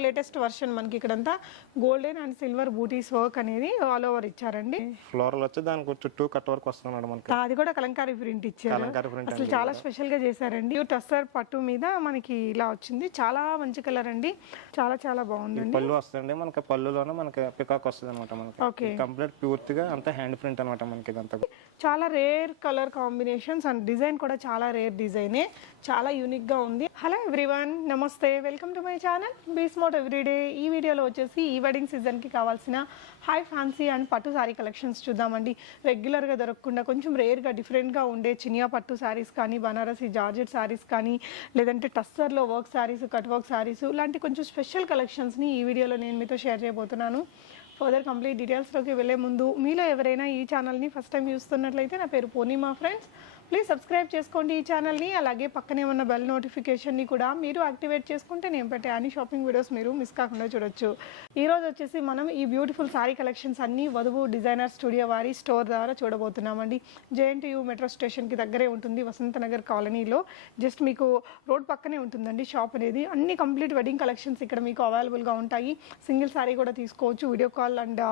Latest version మనకి ఇక్కడంతా golden and silver బూటీస్ వర్క్ అనేది ఆల్ ఓవర్ ఇచ్చారండి. ఫ్లోరల్ వచ్చి దానికి చుట్టూ కట్ వర్క్ వస్తుంది మేడం మనకి. అది కూడా కలంకారీ ప్రింట్ ఇచ్చారు. అసలు చాలా స్పెషల్ గా చేశారండి. టస్సర్ పట్టు మీద మనకి ఇలా వచ్చింది. చాలా మంచి కలర్ అండి. చాలా చాలా బాగుందండి. పళ్ళు వస్తుంది మనకి. పళ్ళులోనే మనకి పికాక్ వస్తుంది అనమాట మనకి. కంప్లీట్ పూర్తిగా అంతా హ్యాండ్ ప్రింట్ అనమాట మనకి. ఇదంతా చాలా rare colour combinations and design కూడా చాలా రేర్ డిజైనే. చాలా యూనిక్ గా ఉంది. హలో ఎవ్రీవన్, నమస్తే, welcome to my channel be smart everyday. ఈ వీడియోలో వచ్చేసి ఈ వెడ్డింగ్ సీజన్ కి కావాల్సిన హై ఫ్యాన్సీ అండ్ పట్టు సారీ కలెక్షన్స్ చూద్దామండి. రెగ్యులర్ గా దొరకకుండా కొంచెం రేర్ గా డిఫరెంట్ గా ఉండే చినియా పట్టు సారీస్ కానీ, బనారసి జార్జెట్ సారీస్ కానీ, లేదంటే టస్సర్ లో work saris, cut work saris లాంటి కొంచెం స్పెషల్ కలెక్షన్స్ ని ఈ వీడియోలో నేను మీతో షేర్ చేయబోతున్నాను. ఫర్దర్ కంప్లీట్ డీటెయిల్స్లోకి వెళ్ళే ముందు మీలో ఎవరైనా ఈ ఛానల్ని ఫస్ట్ టైం చూస్తున్నట్లయితే నా పేరు పూర్ణిమా ఫ్రెండ్స్. ప్లీజ్ సబ్స్క్రైబ్ చేసుకోండి ఈ ఛానల్ని. అలాగే పక్కనే ఉన్న బెల్ నోటిఫికేషన్ని కూడా మీరు యాక్టివేట్ చేసుకుంటే నేను పెట్టే అన్ని షాపింగ్ వీడియోస్ మీరు మిస్ కాకుండా చూడొచ్చు. ఈరోజు వచ్చేసి మనం ఈ బ్యూటిఫుల్ సారీ కలెక్షన్స్ అన్ని వధువు డిజైనర్ స్టూడియో వారి స్టోర్ ద్వారా చూడబోతున్నామండి. JNTU మెట్రో స్టేషన్కి దగ్గరే ఉంటుంది, వసంతనగర్ కాలనీలో. జస్ట్ మీకు రోడ్ పక్కనే ఉంటుందండి షాప్ అనేది. అన్ని కంప్లీట్ వెడ్డింగ్ కలెక్షన్స్ ఇక్కడ మీకు అవైలబుల్గా ఉంటాయి. సింగిల్ సారీ కూడా తీసుకోవచ్చు. Video call and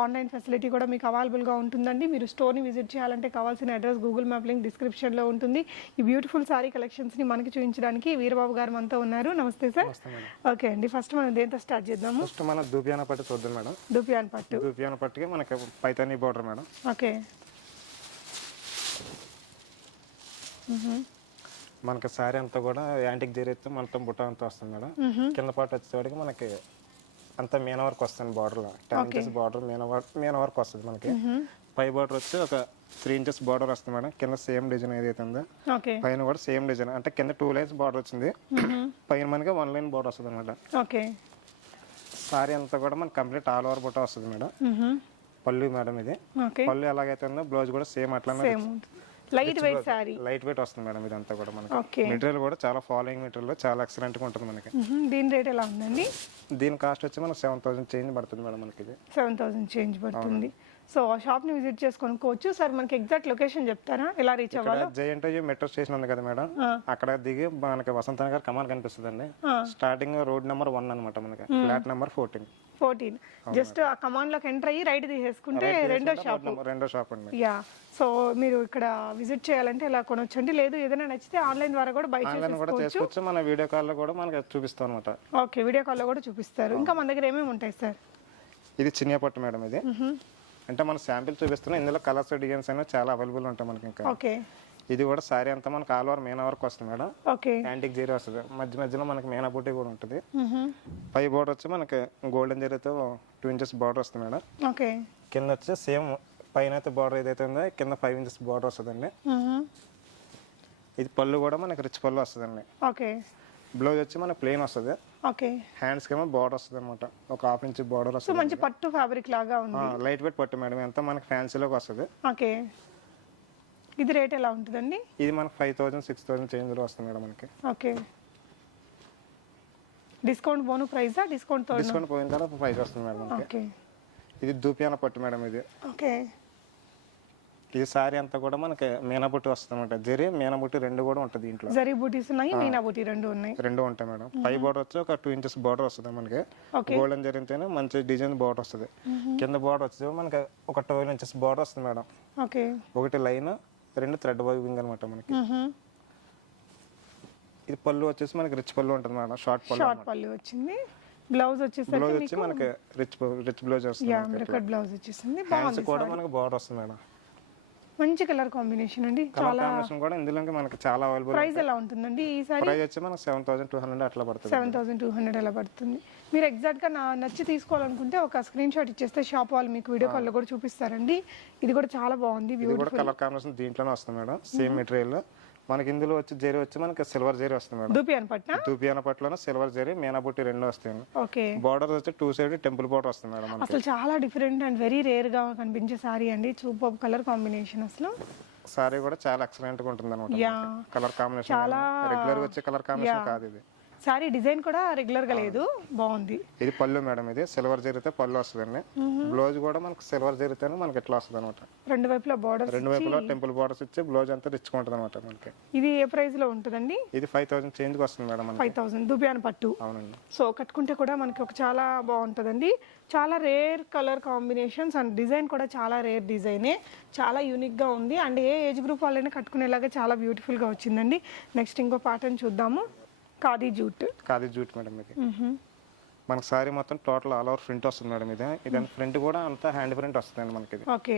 online facility కూడా మీకు అవైలబుల్గా ఉంటుందండి. మీరు స్టోర్ని విజిట్ చేయాలంటే కావాల్సిన అడ్రస్ గూగుల్ మ్యాప్ లింక్ డిస్క్రిప్షన్లో ఉంటుంది. ఈ బ్యూటిఫుల్ సారీ కలెక్షన్స్ని మనకి చూపించడానికి వీరబాబు గారు మనతో ఉన్నారు. నమస్తే సార్. ఓకే అండి, ఫస్ట్ మనం దేంతో స్టార్ట్ చేద్దాము? ఫస్ట్ మనం దూపియాన పట్టు చూద్దాం మేడం. దూపియాన పట్టుకి మనకి పైతాని బోర్డర్ మేడం. ఓకే, మనకి సారీ అంతా కూడా యాంటిక్ జరీతో మొత్తం బుట్ట అంతా వస్తుంది మేడం. కింద పాటు వచ్చేవాడికి మనకి అంతా మీన వర్క్ వస్తుంది. బార్డర్ లో 10 ఇంచెస్ బార్డర్ మీన వర్క్ వస్తుంది మనకి. పై బార్డర్ వచ్చి ఒక 3 ఇంచెస్ బార్డర్ వస్తుంది మేడం. కింద సేమ్ డిజైన్ ఏదైతే ఉందో పైన కూడా సేమ్ డిజైన్. అంటే కింద 2 లైన్స్ బార్డర్ వచ్చింది, పైన మనకి 1 లైన్ బార్డర్ వస్తుంది అనమాట. సారీ అంతా కూడా మనకి కంప్లీట్ ఆల్ ఓవర్ బుట్ట వస్తుంది మేడం. పళ్ళు మేడం ఇది. పళ్ళు ఎలాగైతే ఉందో బ్లౌజ్ కూడా సేమ్ అట్లానే light weight sorry, light weight వస్తుంది మేడం. ఇదంతా కూడా మనకి మెటీరియల్ కూడా చాలా ఫాలోయింగ్ మెటీరియల్, చాలా ఎక్సలెంట్ గా ఉంటుంది మనకి. దీని రేట్ ఎలా ఉందండి? దీని కాస్ట్ వచ్చి మనకి 7000 చేంజ్ పడుతుంది మేడం. మనకి ఇది 7000 చేంజ్ పడుతుంది. సో షాప్ ని విజిట్ చేసుకోవచ్చు. సార్ మనకి ఎగ్జాక్ట్ లొకేషన్ చెప్తారా, ఎలా రీచ్ అవ్వాలి? JNTU మెట్రో స్టేషన్ ఉంది కదా మేడం, అక్కడ దిగి మనకి వసంతనగర్ కమాన్ కనిపిస్తుంది అండి. స్టార్టింగ్ రోడ్ నెంబర్ 1 అనమాట మనకి. Flat number 14. జస్ట్ ఆ కమాండ్ లోకి ఎంటర్ అయ్యి రైట్ తీసేసుకుంటే రెండో షాప్ అండి. యా, సో మీరు ఇక్కడ విజిట్ చేయాలంటే ఇలా కొనొచ్చండి. లేదు ఏదైనా నచ్చితే ఆన్లైన్ ద్వారా కూడా బై చేసుకోవచ్చు. మన వీడియో కాల్ లో కూడా మనకి చూపిస్తాం అనమాట. ఓకే, వీడియో కాల్ లో కూడా చూపిస్తారు. ఇంకా మన దగ్గర ఏమేమి ఉంటాయి సార్? ఇది చినియా పట్టు మేడం. ఇది అంటే మన శాంపిల్ చూపిస్తున్నాం. ఇందులో కలర్స్, డిజైన్స్ అనేవి చాలా అవైలబుల్ ఉంటాయి మనకి. ఇంకా ఓకే, ఇది కూడా సారీ అంతా మనకి ఆల్ ఓవర్ మీనా వర్క్ వస్తుంది మేడం. ఓకే, యాంటిక్ జరీ వస్తుంది. మధ్యలో మనకి మీనా బూటీ కూడా ఉంటుంది. పై బోర్డర్ వచ్చి మనకి గోల్డెన్ జరీతో 2 ఇంచెస్ బార్డర్ వస్తుంది మేడం. ఓకే, కింద వచ్చి సేమ్ పైన అయితే బార్డర్ ఏదైతే ఉందో కింద 5 ఇంచెస్ బార్డర్ వస్తుందండి. ఇది పళ్ళు కూడా మనకి రిచ్ పళ్ళు వస్తుందండి. ఓకే, బ్లౌజ్ వచ్చి మనకి ప్లెయిన్ వస్తుంది. ఓకే, హ్యాండ్స్ కేమో బార్డర్ వస్తుంది అనమాట. ఒక 1/2 ఇంచ్ బార్డర్ వస్తుంది. మంచి పట్టు ఫ్యాబ్రిక్ లాగా ఉంది. లైట్ వెయిట్ పట్టు మేడం. ఎంత మనకి ఫ్యాన్సీలోకి వస్తుంది. ఓకే, ఇది రేట్ ఎలా ఉంటుందండి? ఇది మనకి 5000 6000 చేంజ్ లో వస్తుంది మేడం మనకి. ఓకే, డిస్కౌంట్ పోను ప్రైసా? డిస్కౌంట్ పోయిన తర్వాత ప్రైస్ వస్తుంది మేడం మనకి. ఓకే, ఇది దూపియాన పట్టు మేడం. ఇది ఓకే, ఈ సారీ అంతా కూడా మనకి మీనా బుట్టి వస్తుంది అనమాట. జరీ మీనా బుట్టి రెండు కూడా ఉంటుంది ఇంట్లో. జరీ బూటీస్ ఉన్నాయి, మీనా బూటీ రెండు ఉంటాయి మేడం. పై బార్డర్ వచ్చి ఒక 2 ఇంచెస్ బార్డర్ వస్తుంది మనకి. గోల్డెన్ జరీతోనే మంచి డిజైన్ బార్డర్ వస్తుంది. కింద బార్డర్ వచ్చి మనకి ఒక 12 ఇంచెస్ బార్డర్ వస్తుంది మేడం. ఓకే, ఒకటి లైన్, 2 థ్రెడ్ వైవింగ్ అనమాట మనకి. ఇది పళ్ళు వచ్చేసి మనకి రిచ్ పళ్ళు ఉంటుంది మేడం. షార్ట్ పళ్ళు వచ్చింది. బ్లౌజ్ వచ్చేసి మనకి రిచ్ బ్లౌజ్ వస్తుంది. బ్లౌజ్ వచ్చేసింది. కూడా మనకి బార్డర్ వస్తుంది మేడం. మంచి కలర్ కాంబినేషన్ అండి. చాలా కూడా ఇందులో మనకి చాలా అవైలబుల్. ప్రైస్ ఎలా ఉంటుందండి? ఈ సారీ ప్రైస్ వచ్చి మనకి 7200 అట్లా పడుతుంది. 7200 అలా పడుతుంది. మీరు ఎగ్జాక్ట్ గా నచ్చి తీసుకోవాలనుకుంటే ఒక స్క్రీన్ షాట్ ఇచ్చేస్తే షాప్ వాళ్ళు మీకు వీడియో కాల్ లో కూడా చూపిస్తారండి. ఇది కూడా చాలా బాగుంది. కలర్ కాంబినేషన్ దీంట్లోనే వస్తుంది మేడం. సేమ్ మెటీరియల్ మనకి. ఇందులో వచ్చి జరీ వచ్చి మనకి సిల్వర్ జరీ వస్తుంది మేడం. దూపియాన పట్టులోనే సిల్వర్ జరీ, మీనా బుట్టి రెండు వస్తాయి. ఓకే, బార్డర్ వచ్చి 2 సైడ్ టెంపుల్ బార్డర్ వస్తుంది మేడం. అసలు చాలా డిఫరెంట్ అండ్ వెరీ రేర్ గా కనిపించే సారీ అండి. Super colour combination. అసలు సారీ కూడా చాలా ఎక్సలెంట్ గా ఉంటుంది అనమాట. కలర్ కాంబినేషన్ చాలా రెగ్యులర్ వచ్చే కలర్ కాంబినేషన్ కాదు ఇది. సారీ డిజైన్ కూడా రెగ్యులర్ గా లేదు, బాగుంది. ఇది పళ్ళు మేడం, ఇది సిల్వర్ జరిగితే పళ్ళు వస్తుందండి. బ్లౌజ్ కూడా మనకి సిల్వర్ జరిగితేనే మనకి ఎట్లా వస్తుంది అనమాట. రెండు వైపులా బార్డర్, రెండు వైపులా టెంపుల్ బార్డర్స్ ఇచ్చి బ్లౌజ్ అంతా రిచ్గా ఉంటుంది అనమాట మనకి. ఇది ఏ ప్రైస్ లో ఉంటుందండి? ఇది 5000 చేంజ్ కి వస్తుంది మేడం. 5000 దుబియాన్ పట్టు. అవునండి. సో కట్టుకుంటే కూడా మనకి ఒక చాలా బాగుంటుందండి. చాలా rare colour combinations and design కూడా చాలా రేర్ డిజైనే, చాలా యూనిక్గా ఉంది. అండ్ ఏ ఏజ్ గ్రూప్ వాళ్ళైనా కట్టుకునేలాగా చాలా బ్యూటిఫుల్గా వచ్చిందండి. నెక్స్ట్ ఇంకో ప్యాటర్న్ చూద్దాము. Khadi jute. Khadi jute madam ఇది. మనకి సారీ మొత్తం టోటల్ ఆల్ ఓవర్ ప్రింట్ వస్తుంది మేడం. ఇది ప్రింట్ కూడా అంతా హ్యాండ్ ప్రింట్ వస్తుందండి మనకి. ఇది ఓకే.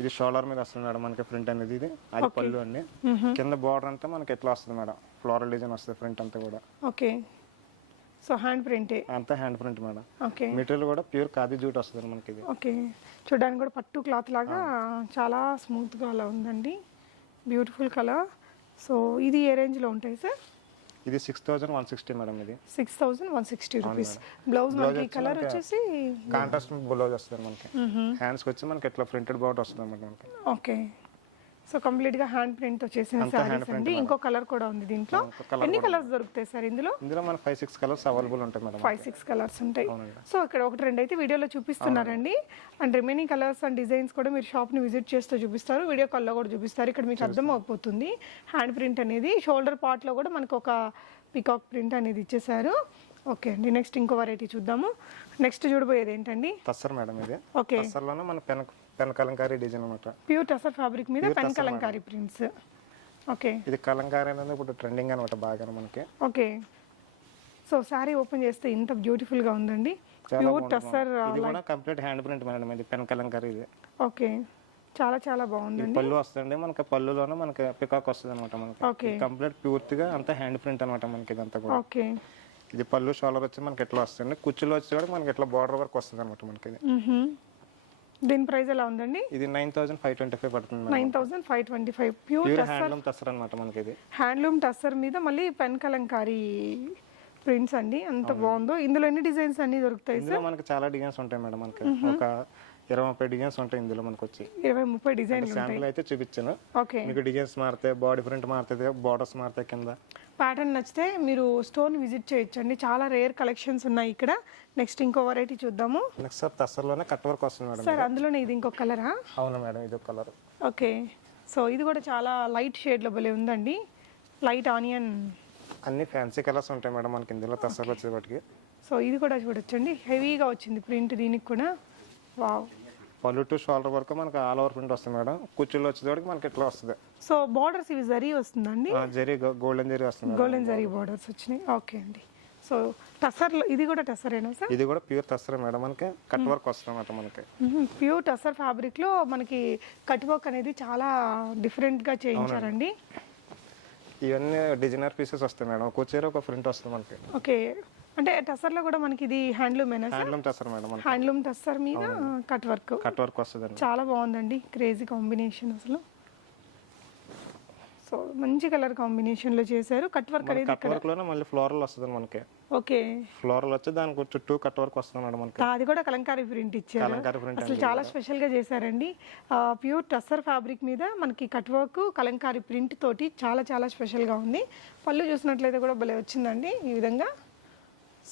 ఇది షోల్డర్ మీద వస్తుంది మేడం మనకి ప్రింట్ అనేది. ఇది అది పళ్ళు అండి. కింద బార్డర్ అంతా మనకి ఎట్లా వస్తుంది మేడం, ఫ్లోరల్ డిజైన్ వస్తుంది ప్రింట్ అంతా కూడా. ఓకే. సో హ్యాండ్ ప్రింటే అంతా hand print madam. Okay. Material కూడా ప్యూర్ ఖాదీ జూట్ వస్తుంది మనకి. ఇది ఓకే. చూడడానికి కూడా పట్టు క్లాత్ లాగా చాలా స్మూత్గా అలా ఉందండి, బ్యూటిఫుల్ కలర్. సో ఇది ఏ రేంజ్లో ఉంటాయి సార్? ఇది 6160 మేడం. ఇది 6160 రూపీస్. బ్లౌజ్ మనకి కలర్ వచ్చేసి కాంట్రాస్ట్ బ్లౌజ్ వస్తుంది మనకి. హ్యాండ్స్కి వచ్చి మనకి ఎట్లా ప్రింటెడ్ బార్డర్ వస్తుంది అన్నమాట మనకి. ఓకే. సో కంప్లీట్ గా హ్యాండ్ ప్రింట్ వచ్చేసిన సారీస్ అండి. ఇంకో కలర్ కూడా ఉంది దీంట్లో. ఎన్ని కలర్స్ దొరుకుతాయి సార్ ఇందులో? ఇందులో మన 5-6 కలర్స్ అవైలబుల్ ఉంటాయి మేడం. 5-6 కలర్స్ ఉంటాయి. సో ఇక్కడ ఒకటి రెండు అయితే వీడియోలో చూపిస్తున్నారండి. And remaining colours and designs కూడా మీరు షాప్ ని విజిట్ చేస్తూ చూపిస్తారు, వీడియో కాల్లో కూడా చూపిస్తారు. ఇక్కడ మీకు అర్థం అయిపోతుంది హ్యాండ్ ప్రింట్ అనేది. షోల్డర్ పార్ట్ లో కూడా మనకు ఒక పికాక్ ప్రింట్ అనేది ఇచ్చేసారు. ఓకే అండి. నెక్స్ట్ ఇంకో వెరైటీ చూద్దాము. నెక్స్ట్ చూడబోయేది ఏంటండి? తస్సర్ మేడం. ఇది ఓకే. తస్సర్లోనే మన పెన్ కలంకారీ డిజైన్ అన్నమాట. ప్యూర్ టసర్ ఫ్యాబ్రిక్ మీద పెన్ కలంకారీ ప్రింట్స్. ఓకే. ఇది కలంకారీ అనేది ఇప్పుడు ట్రెండింగ్ అనమాట బాగా మనకి. ఓకే. సో సారీ ఓపెన్ చేస్తే ఇంత బ్యూటిఫుల్ గా ఉందండి. ప్యూర్ టసర్. ఇది కూడా కంప్లీట్ హ్యాండ్ ప్రింట్ మేడం. ఇది పెన్ కలంకారీ. ఇది ఓకే. చాలా చాలా బాగుందండి. పళ్ళు వస్తుంది మనకి, పళ్ళులోనే మనకి పికాక్ వస్తుంది అనమాట మనకి. కంప్లీట్ పూర్తిగా అంతా హ్యాండ్ ప్రింట్ అనమాట మనకి ఇదంతా కూడా. ఓకే. ఇది పళ్ళు షోల్డర్ వచ్చి మనకి ఎట్లా వస్తుంది, కుచ్చులో వచ్చి కూడా మనకి ఎట్లా బార్డర్ వర్క్ వస్తుంది అనమాట మనకి. దీని ప్రైస్ ఎలా ఉందండి? ఇది 9525 పడుతుంది. 9525. ప్యూర్ హ్యాండ్లూమ్ టస్సర్ అనమాట మనకి. ఇది హ్యాండ్లూమ్ టస్సర్ మీద మళ్ళీ పెన్ కలంకారీ ప్రింట్స్ అండి. అంత బాగుందో. ఇందులో ఎన్ని డిజైన్స్ అన్ని దొరుకుతాయి? ఇందులో మనకి చాలా డిజైన్స్ ఉంటాయి మేడం. మనకి ఒక 20-30 డిజైన్స్ ఉంటాయి ఇందులో మనకు వచ్చి. 20-30 డిజైన్లు శాంపుల్ అయితే చూపించాను. ఓకే. మీకు డిజైన్స్ మారుతాయి, బాడీ ప్రింట్ మారుతుంది, బార్డర్స్ మారుతాయి కింద. ప్యాటర్న్ నచ్చితే మీరు స్టోర్ విజిట్ చేయొచ్చండి. చాలా రేర్ కలెక్షన్స్ ఉన్నాయి ఇక్కడ. నెక్స్ట్ ఇంకో వెరైటీ చూద్దాము. నెక్స్ట్ సార్ తస్సర్లోనే కట్ వర్క్ వస్తుంది మేడం. సార్ అందులోనే ఇది ఇంకో కలరా? అవును మేడం, ఇది ఒక కలర్. ఓకే. సో ఇది కూడా చాలా లైట్ షేడ్ లో భలే ఉందండి. Light onion. అన్ని ఫ్యాన్సీ కలర్స్ ఉంటాయి మేడం మనకి ఇందులో తస్సర్లో వచ్చేవాటికి. సో ఇది కూడా చూడొచ్చండి, హెవీగా వచ్చింది ప్రింట్ దీనికి కూడా. వావ్. పళ్ళు టు షోల్డర్ వరకు మనకి ఆల్ ఓవర్ ప్రింట్ వస్తుంది మేడం. కుచ్చుల్లో వచ్చేవాడికి మనకి ఎట్లా వస్తుంది. సో బార్డర్స్ ఇవి జరీ వస్తుందండి? జరీ గోల్డెన్ జరీ వస్తుంది. గోల్డెన్ జరీ బార్డర్స్ వచ్చినాయి. ఓకే అండి. సో టసర్లో ఇది కూడా టసరేనా సార్? ఇది కూడా ప్యూర్ టసరే మేడం. మనకి కట్ వర్క్ వస్తుంది అన్నమాట మనకి. ప్యూర్ టసర్ ఫ్యాబ్రిక్ లో మనకి కట్ వర్క్ అనేది చాలా డిఫరెంట్ గా చేయించారండి. ఇవన్నీ డిజైనర్ పీసెస్ వస్తాయి మేడం. ఒక చీర ఒక ప్రింట్ వస్తుంది మనకి. ఓకే. అంటే టసర్ లో కూడా మనకి ఇది హ్యాండ్లూమేనా sir? Handloom tussar madam. Handloom tussar మీద కట్ వర్క్. కట్ వర్క్ వస్తుంది. చాలా బాగుందండి, క్రేజీ కాంబినేషన్ అసలు. సో మంచి కలర్ కాంబినేషన్ లో చేశారు. కట్ వర్క్ అనేది కట్ వర్క్ లోనే మళ్ళీ ఫ్లోరల్ వస్తుంది మనకి. ఓకే. ఫ్లోరల్ వచ్చి దానికి చుట్టూ కట్ వర్క్ వస్తుంది మేడం మనకి. అది కూడా కలంకారీ ప్రింట్ ఇచ్చారు. కలంకారీ ప్రింట్ అసలు చాలా స్పెషల్ గా చేశారండి. ప్యూర్ టస్సర్ ఫ్యాబ్రిక్ మీద మనకి కట్ వర్క్ కలంకారీ ప్రింట్ తోటి చాలా చాలా స్పెషల్ గా ఉంది. పళ్ళు చూసినట్లయితే కూడా భలే వచ్చిందండి ఈ విధంగా.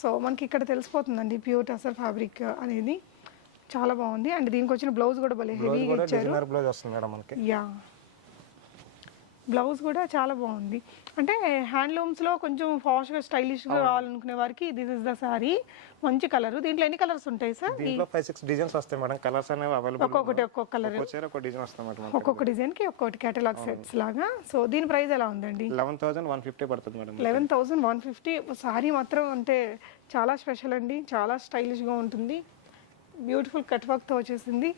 సో మనకి ఇక్కడ తెలిసిపోతుందండి ప్యూర్ టసర్ ఫ్యాబ్రిక్ అనేది. చాలా బాగుంది. అండ్ దీనికి వచ్చిన బ్లౌజ్ కూడా భలే హెవీగా ఇచ్చారు. బ్లౌజ్ వస్తుంది మేడం మనకి. యా, బ్లౌజ్ కూడా చాలా బాగుంది. అంటే హ్యాండ్లూమ్స్ లో కొంచెం ఫాస్ట్ గా స్టైలిష్ గా కావాలనుకునే వారికి దిస్ ఇస్ ద సారీ. మంచి కలర్. దీంట్లో ఎన్ని కలర్స్ ఉంటాయి సార్? దీంట్లో 5-6 డిజైన్స్ వస్తాయి మేడం. కలర్స్ అనేవి అవైలబుల్. ఒక్కొక్క కలర్, ఒక డిజైన్ వస్తుంది మేడం. ఒక్కొక్క డిజైన్ కి ఒక్కొక్కటి కేటలాగ్ సెట్స్ లాగా. సో దీని ప్రైస్ ఎలా ఉందండి? 11,150 పడుతుంది మేడం. 11,150. సారీ మాత్రం అంటే చాలా స్పెషల్ అండి, చాలా స్టైలిష్ గా ఉంటుంది. బ్యూటిఫుల్ కట్ వర్క్ తో వచ్చేసింది.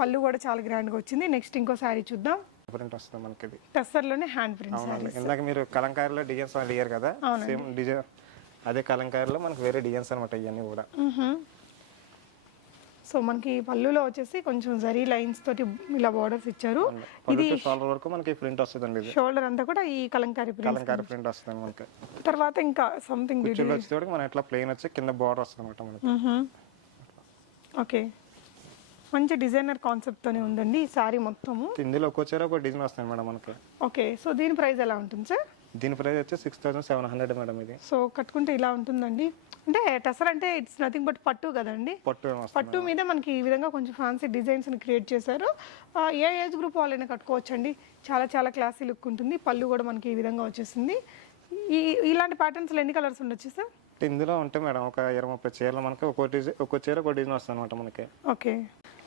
పళ్ళు కూడా చాలా గ్రాండ్ గా వచ్చింది. నెక్స్ట్ ఇంకో సారీ చూద్దాం. ప్రింట్ వస్తుంది మనకి. ఇది టస్సర్ లోనే హ్యాండ్ ప్రింట్. ఇందాక మీరు కలంకారీలో డిజైన్స్ అడిగారు కదా, సేమ్ డిజైన్ అదే కలంకారీలో మనకి వేరే డిజైన్స్ అనమాట ఇవన్నీ కూడా. సో మనకి పళ్ళులో వచ్చేసి కొంచెం జరీ లైన్స్ తోటి ఇలా బార్డర్స్ ఇచ్చారు. ఇది షోల్డర్ వరకు మనకి ప్రింట్ వస్తుందండి. షోల్డర్ అంతా కూడా ఈ కలంకారీ ప్రింట్ వస్తుంది మనకి. తర్వాత ఇంకా సంథింగ్ వచ్చేటప్పుడు మనం ఎట్లా ప్లెయిన్ వచ్చి కింద బార్డర్ వస్తుంది అనమాట మనకి. ఓకే. మంచి డిజైనర్ కాన్సెప్ట్ తోనే ఉందండి ఈ సారీ మొత్తము. ఇందులో ఒక్కో చీర ఒక డిజైన్ వస్తుంది మేడం మనకి. ఓకే. సో దీని ప్రైస్ ఎలా ఉంటుంది సార్? దీని ప్రైస్ వచ్చి 6700 మేడం. ఇది సో కట్టుకుంటే ఇలా ఉంటుందండి. అంటే టసర్ అంటే ఇట్స్ నథింగ్ బట్ పట్టు కదండి. పట్టు మీద మనకి ఈ విధంగా కొంచెం ఫ్యాన్సీ డిజైన్స్ని క్రియేట్ చేశారు. ఏ ఏజ్ గ్రూప్ వాళ్ళైనా కట్టుకోవచ్చండి. చాలా చాలా క్లాసీ లుక్ ఉంటుంది. పళ్ళు కూడా మనకి ఈ విధంగా వచ్చేసింది. ఇలాంటి ప్యాటర్న్స్లో ఎన్ని కలర్స్ ఉండొచ్చు సార్? ఇందులో ఉంటాయి మేడం ఒక 20-30 చీరలు మనకి ఒక్కో చీర ఒక డిజైన్ వస్తుంది అనమాట మనకి. ఓకే.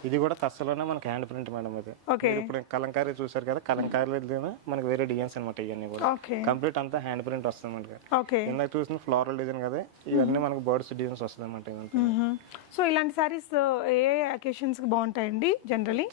ఇది కూడా తస్సలోనే మనకి హ్యాండ్ ప్రింట్ మేడం. ఇది ఓకే. ఇప్పుడు కలంకారీ చూసారు కదా, కలంకారీలో మనకి వేరే డిజైన్స్ అనమాట. ఇవన్నీ కూడా ఓకే. కంప్లీట్ అంతా హ్యాండ్ ప్రింట్ వస్తుంది మనకి. ఓకే. ఇందాక చూసిన ఫ్లోరల్ డిజైన్ కదా, ఇవన్నీ మనకి బర్డ్స్ డిజైన్స్ వస్తుంది అనమాట. సో ఇలాంటి సారీస్ ఏ అకేషన్స్ కి బాగుంటాయండి జనరలీ?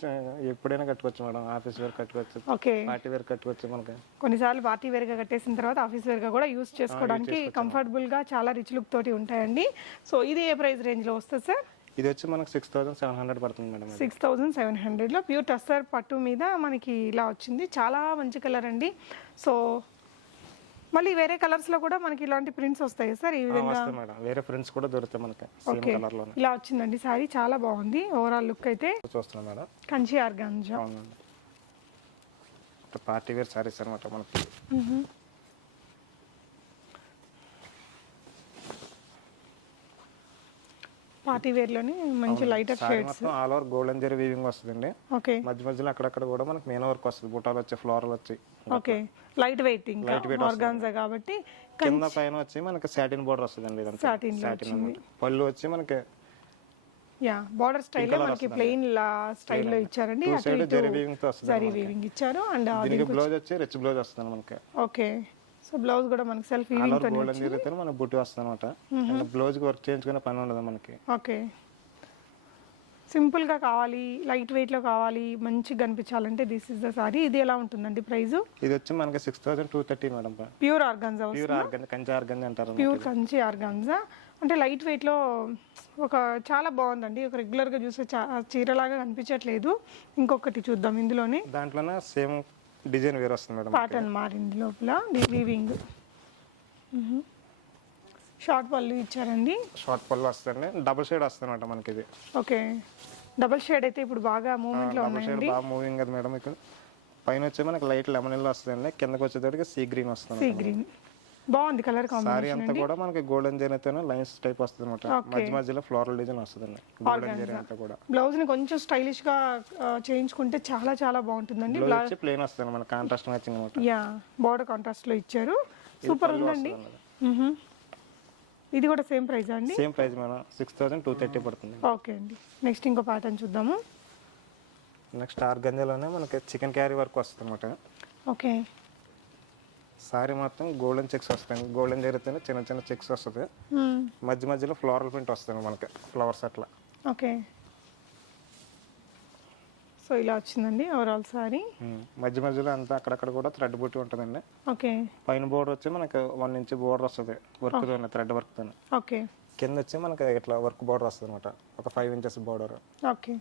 ఎప్పుడైనా కట్టుకోవచ్చు మేడం. ఆఫీస్ వేర్ కట్టుకోవచ్చు, ఓకే, పార్టీ వేర్ కట్టుకోవచ్చు. మనకి కొన్నిసార్లు పార్టీ వేర్ గా కట్టేసిన తర్వాత ఆఫీస్ వేర్ గా కూడా యూస్ చేసుకోవడానికి కంఫర్టబుల్ గా చాలా రిచ్ లుక్ తోటి ఉంటాయండి. సో ఇది ఏ ప్రైస్ రేంజ్ లో వస్తుంది సార్? ఇది వచ్చి మనకి 6700 పడుతుంది మేడం. 6700 లో ప్యూర్ టస్సర్ పట్టు మీద మనకి ఇలా వచ్చింది. చాలా మంచి కలర్ అండి. సో మళ్ళీ వేరే కలర్స్ లో కూడా మనకి ఇలాంటి ప్రింట్స్ వస్తాయి సార్ ఈ విధంగా? వస్తాయి మేడం. వేరే ప్రింట్స్ కూడా దొరుకుతాయి మనకి సేమ్ కలర్ లో. ఇలా వచ్చిందండి సారీ, చాలా బాగుంది. ఓవరాల్ లుక్ అయితే చూస్తున్నాం మేడం. కంచి ఆర్గాంజా. అవునండి, పార్టీ వేర్ సారీస్ అనమాట మనకి. పార్టీ వేర్ లోని మంచి lighter shades. All over golden zari weaving వస్తుందండి. ఓకే. మధ్య మధ్యలో అక్కడక్కడ కూడా మనకి మీనా వర్క్ వస్తుంది. బుటాలు వచ్చి ఫ్లోరల్ వచ్చి. ఓకే. లైట్ వెయిట్ ఇంకా ఆర్గాన్జా కాబట్టి కింద పైన వచ్చి మనకి సాటిన్ బోర్డర్ వస్తుందండి. సాటిన్ పళ్ళు వచ్చి మనకి యా బార్డర్ స్టైల్ మనకి ప్లెయిన్ స్టైల్లో ఇచ్చారండి. జరీ వీవింగ్ తో వస్తుంది. జరీ వీవింగ్ ఇచ్చారు. అండ్ దీనికి బ్లౌజ్ వచ్చి రిచ్ బ్లౌజ్ వస్తుంది మనకి. ఓకే. సో బ్లౌజ్ కూడా మనకి సెల్ఫ్ వీవింగ్ తో గోల్డెన్ జరీతో మనకి బుట్టి వస్తుంది అనమాట. అండ్ బ్లౌజ్ కి వర్క్ చేయించుకునే పని ఉండదు మనకి. ఓకే. సింపుల్ గా కావాలి, లైట్ వెయిట్ లో కావాలి, మంచిగా కనిపించాలంటే దిస్ ఇస్ ద సారీ. ఇది ఎలా ఉంటుందండి ప్రైస్? ఇది వచ్చి మనకి 6230 madam. Pure organza. Pure organza, Kanchi organza అంటారు. ప్యూర్ కంచి ఆర్గాన్జా అంటే లైట్ వెయిట్ లో ఒక చాలా బాగుందండి. ఒక రెగ్యులర్ గా చూసే చీరలాగా కనిపించట్లేదు. ఇంకొకటి చూద్దాం ఇందులోనే. దాంట్లోనే సేమ్ డిజైన్ వేరే వస్తుంది మేడం. ప్యాటర్న్ మారింది లోపల వీవింగ్. షార్ట్ పళ్ళు ఇచ్చారండి. షార్ట్ పళ్ళు వస్తుంది. డబుల్ షేడ్ వస్తుంది అనమాట మనకి ఇది. ఓకే. డబుల్ షేడ్ అయితే ఇప్పుడు బాగా మూవ్మెంట్ లో ఉన్నాయండి. బాగా మూవింగ్ కదా మేడం. ఇక్కడ పైన వచ్చి మనకి లైట్ లెమన్ ఎల్లో వస్తుంది. కిందకి వచ్చేటప్పటికి సీ గ్రీన్ వస్తుంది. సీ గ్రీన్ బాగుంది కలర్ కాంబినేషన్. సారీ అంతా కూడా మనకి గోల్డెన్ జరీతోనే లైన్స్ టైప్ వస్తుంది అనమాట. మధ్య మధ్యలో ఫ్లోరల్ డిజైన్ వస్తుంది. గోల్డెన్ జరీ అంతా కూడా. బ్లౌజ్ ని కొంచెం స్టైలిష్ గా చేయించుకుంటే చాలా చాలా బాగుంటుందండి. బ్లౌజ్ ప్లెయిన్ వస్తుంది మన కాంట్రాస్ట్ మ్యాచింగ్ అనమాట. యా బార్డర్ కాంట్రాస్ట్ లో ఇచ్చారు. సూపర్ ఉందండి. ఇది కూడా సేమ్ ప్రైస్ అండి? Same price madam. 6230 పడుతుంది. ఓకే అండి. నెక్స్ట్ ఇంకో ప్యాటర్న్ చూద్దాము. నెక్స్ట్ ఆర్గంజాలోనే మనకి చికెన్ క్యారీ వర్క్ వస్తుంది అనమాట. ఓకే. సారీ మొత్తం గోల్డెన్ చెక్స్ వస్తాయి. గోల్డెన్ జరిగితేనే చిన్న చిన్న చెక్స్ వస్తుంది. మధ్య మధ్యలో ఫ్లోరల్ ప్రింట్ వస్తుంది మనకి, ఫ్లవర్స్ అట్లా. ఓకే. సో ఇలా వచ్చిందండి ఓవరాల్ సారీ. మధ్య మధ్యలో అంతా అక్కడక్కడ కూడా థ్రెడ్ బుట్టి ఉంటుందండి. ఓకే. పైన బోర్డర్ వచ్చి మనకి 1 ఇంచ్ బోర్డర్ వస్తుంది వర్క్ తో, థ్రెడ్ వర్క్ తో. ఓకే. కింద వచ్చి మనకి ఇట్లా వర్క్ బోర్డర్ వస్తుంది అనమాట. ఒక 5 ఇంచెస్ బోర్డర్. ఓకే.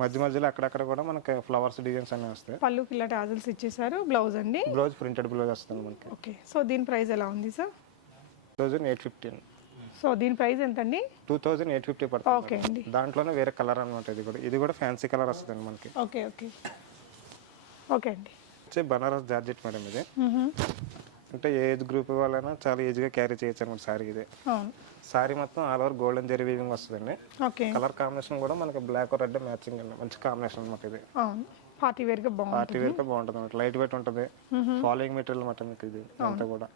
మధ్య మధ్యలో అక్కడక్కడ కూడా మనకి ఫ్లవర్స్ డిజైన్స్ అన్నీ వస్తాయి. పళ్ళుకి ఇలా టాజల్స్ ఇచ్చేసారు. బ్లౌజ్ అండి? బ్లౌజ్ ప్రింటెడ్ బ్లౌజ్ వస్తుంది మనకి. ఓకే. సో దీని ప్రైస్ ఎలా ఉంది సార్? 2850. సో దీని ప్రైస్ ఎంత అండి? 2850 పడుతుంది. ఓకే అండి. దాంట్లోనే వేరే కలర్ అనమాట. ఇది కూడా ఫ్యాన్సీ కలర్ వస్తుంది మనకి. ఓకే. ఓకే. ఓకే అండి. వచ్చి బనారస్ జార్జెట్ మేడం. ఇది అంటే ఏజ్ గ్రూప్ వాళ్ళైనా చాలా ఈజీగా క్యారీ చేయొచ్చు అనమాట సారీ. ఇది సారీ మొత్తం all over golden zari weaving వస్తుందండి. ఓకే. కలర్ కాంబినేషన్ కూడా మనకి బ్లాక్ రెడ్ మ్యాచింగ్ అండి. మంచి కాంబినేషన్ అనమాట ఇది. పార్టీ వేర్ గా బాగుంటుంది. పార్టీ వేర్ గా బాగుంటుంది అనమాట. లైట్ వెయిట్ ఉంటుంది. ఫాలోయింగ్ మెటీరియల్ అనమాట మీకు. ఇది అంతా కూడా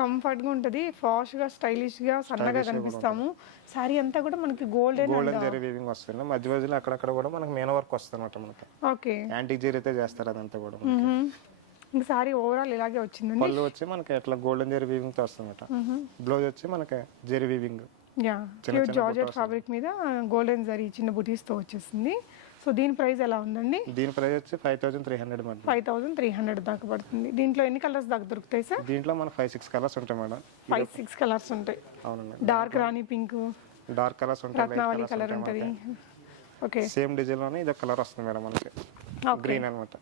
కంఫర్ట్ గా ఉంటుంది. ఫాస్ట్ గా స్టైలిష్ గా సన్నగా కనిపిస్తాము. సారీ అంతా కూడా మనకి గోల్డెన్ జరీ వీవింగ్ వస్తుంది. మధ్య మధ్యలో అక్కడక్కడ కూడా మనకి మీనా వర్క్ వస్తుంది అనమాట మనకి. ఓకే. యాంటిక్ జరీ అయితే చేస్తారు అదంతా కూడా. ఇంకా సారీ ఓవరాల్ ఇలాగే వచ్చిందండి. పళ్ళు వచ్చి మనకి అట్లా గోల్డెన్ జరీ వీవింగ్ తో వస్తుంది అనమాట. బ్లౌజ్ వచ్చి మనకి zari weaving. Yeah pure georgette fabric మీద గోల్డెన్ జరీ చిన్న బుటీస్ తో వచ్చేసింది. సో దీని ప్రైస్ ఎలా ఉందండి? దీని ప్రైస్ వచ్చి 5300 మేడం. 5300 దాకా పడుతుంది. దీంట్లో ఎన్ని కలర్స్ దాకా దొరుకుతాయి సార్? దీంట్లో మన 5-6 కలర్స్ ఉంటాయి మేడం. 5-6 కలర్స్ ఉంటాయి. అవునండి. డార్క్ రాణి పింక్, డార్క్ కలర్స్ ఉంటాయి, రత్నావళి కలర్ ఉంటుంది. ఓకే. సేమ్ డిజైన్ లోనే ఇది కలర్ వస్తుంది మేడం మనకి. గ్రీన్ అన్నమాట.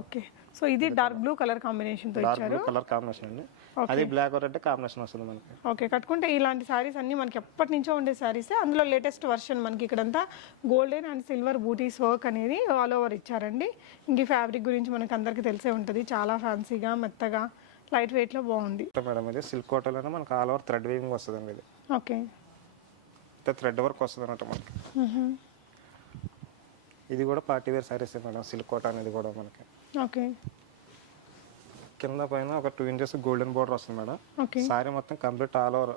ఓకే. సో ఇది డార్క్ బ్లూ కలర్ కాంబినేషన్ తో ఇచ్చారు. కలర్ కాంబినేషన్ అండి. అది బ్లాక్ రెడ్ కాంబినేషన్ వస్తుంది మనకి. ఓకే. కట్టుకుంటే ఇలాంటి సారీస్ అన్ని మనకి ఎప్పటి నుంచో ఉండే సారీస్. అందులో లేటెస్ట్ వర్షన్ మనకి ఇక్కడంతా గోల్డెన్ అండ్ సిల్వర్ బూటీస్ వర్క్ అనేది ఆల్ ఓవర్ ఇచ్చారండి. ఇంక ఫ్యాబ్రిక్ గురించి మనకి అందరికీ తెలిసే ఉంటుంది. చాలా ఫ్యాన్సీగా మెత్తగా లైట్ వెయిట్లో బాగుంది. మేడం ఇది సిల్క్ కోటలోనే మనకి ఆల్ ఓవర్ థ్రెడ్ వీవింగ్ వస్తుందండి. ఇది ఓకే, థ్రెడ్ వర్క్ వస్తుంది అన్నట్టు మనకి. ఇది కూడా party wear saris madam. Silk Kota అనేది కూడా మనకి ఓకే కింద పైన ఒక 2 ఇంచెస్ గోల్డెన్ బోర్డర్ వస్తుంది మేడం. ఓకే సారీ మొత్తం complete all over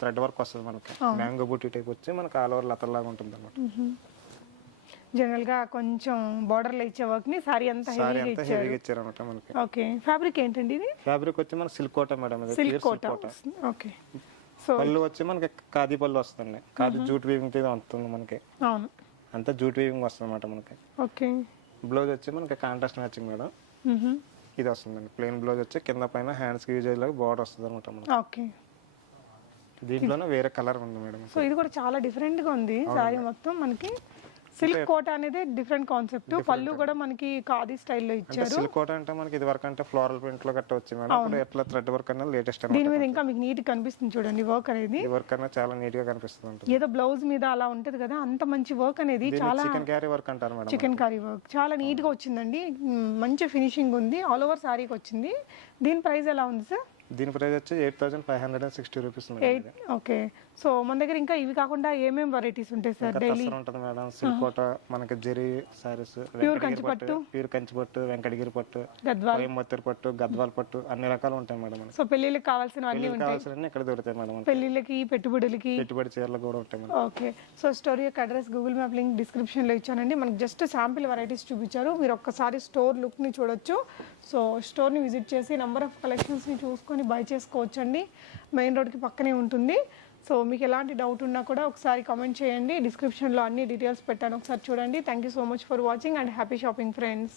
thread work వస్తుంది మనకి. మ్యాంగో బూటీ టైప్ వచ్చి మనకి ఆల్ ఓవర్ లతలాగా ఉంటుంది అన్నమాట. జనరల్గా కొంచెం బార్డర్లో ఇచ్చే వర్క్ని సారీ అంతా సారీ హెవీగా అంతా ఇచ్చారు. హెవీగా ఇచ్చారన్నమాట మనకి. ఓకే, ఫ్యాబ్రిక్ ఏంటండి ఇది? ఫ్యాబ్రిక్ వచ్చి మన సిల్క్ కోట మేడం. ఇది సిల్క్ pure కోట. silk కోట. ఓకే, సో పళ్ళు వచ్చి మనకి ఖాదీ పళ్ళు వస్తుంది. ఖాదీ జూట్ వీవింగ్ ఇది వస్తుంది మనకి. అవును, అంతా జూట్ వీవింగ్ వస్తుంది అన్నమాట మనకి. ఓకే. బ్లౌజ్ వచ్చి మనకి కాంట్రాస్ట్ మ్యాచింగ్ మేడం. ఇది వస్తుందండి ప్లెయిన్ బ్లౌజ్ వచ్చి కింద పైన హ్యాండ్స్ కి యూజ్ అయ్యేలాగా బార్డర్ వస్తుంది అనమాట మనకి. ఓకే, దీంట్లోనే వేరే కలర్ ఉంది మేడం. సో ఇది కూడా చాలా డిఫరెంట్ గా ఉంది. సారీ మొత్తం మనకి సిల్క్ కోట అనేది డిఫరెంట్ కాన్సెప్ట్. పళ్ళు కూడా మనకి ఖాదీ స్టైల్లో ఇచ్చారు. సిల్క్ కోట అంటే మనకి ఇది వరకు అంటే ఫ్లోరల్ ప్రింట్ లో గట్ట వచ్చింది మేడం. ఇప్పుడు ఎట్లా థ్రెడ్ వర్క్ అనేది లేటెస్ట్ దీని మీద ఇంకా మీకు నీట్ కనిపిస్తుంది చూడండి వర్క్ అనేది. ఈ వర్క్ అనేది చాలా నీట్ గా కనిపిస్తుంది. ఏదో బ్లౌజ్ మీద అలా ఉంటది కదా, అంత మంచి వర్క్ అనేది. చాలా చికెన్ క్యారీ వర్క్ అంటారు మేడం. చికెన్ కర్రీ వర్క్ చాలా నీట్ గా వచ్చిందండి. మంచి ఫినిషింగ్ ఉంది. ఆల్ ఓవర్ సారీకి వచ్చింది. దీని ప్రైస్ ఎలా ఉంది సార్? దీని ప్రైస్ వచ్చి 8,560 రూపీస్. ఓకే, సో మన దగ్గర ఇంకా ఇవి కాకుండా ఏమేం వెరైటీస్ ఉంటాయి సార్? డైలీ ఉంటుంది మేడం. సిల్క్ కోట మనకి జెరీ సారీస్, ప్యూర్ కంచి పట్టు, ప్యూర్ కంచి పట్టు, వెంకటగిరి పట్టు, గద్వాల్, కోయంబత్తూరు పట్టు, గద్వాల్ పట్టు అన్ని రకాలు ఉంటాయి మేడం. మనకి సో పెళ్లిళ్ళకి కావాల్సినవన్నీ ఉంటాయి. కావాల్సిన ఇక్కడ దొరుకుతాయి మేడం. పెళ్లిళ్ళకి, పెట్టుబడులకి, పెట్టుబడి చీరలు కూడా ఉంటాయి మేడం. ఓకే, సో స్టోర్ యొక్క address Google map link description లో ఇచ్చానండి. మనకి జస్ట్ శాంపిల్ వెరైటీస్ చూపించారు. మీరు ఒక్కసారి స్టోర్ లుక్ ని చూడొచ్చు. సో స్టోర్ ని విజిట్ చేసి నంబర్ ఆఫ్ కలెక్షన్స్ ని చూసుకొని బై చేసుకోవచ్చు అండి. మెయిన్ రోడ్ కి పక్కనే ఉంటుంది. సో మీకు ఎలాంటి డౌట్ ఉన్నా కూడా ఒకసారి కామెంట్ చేయండి. డిస్క్రిప్షన్లో అన్ని డీటెయిల్స్ పెట్టాను, ఒకసారి చూడండి. Thank you so much for watching and happy shopping friends.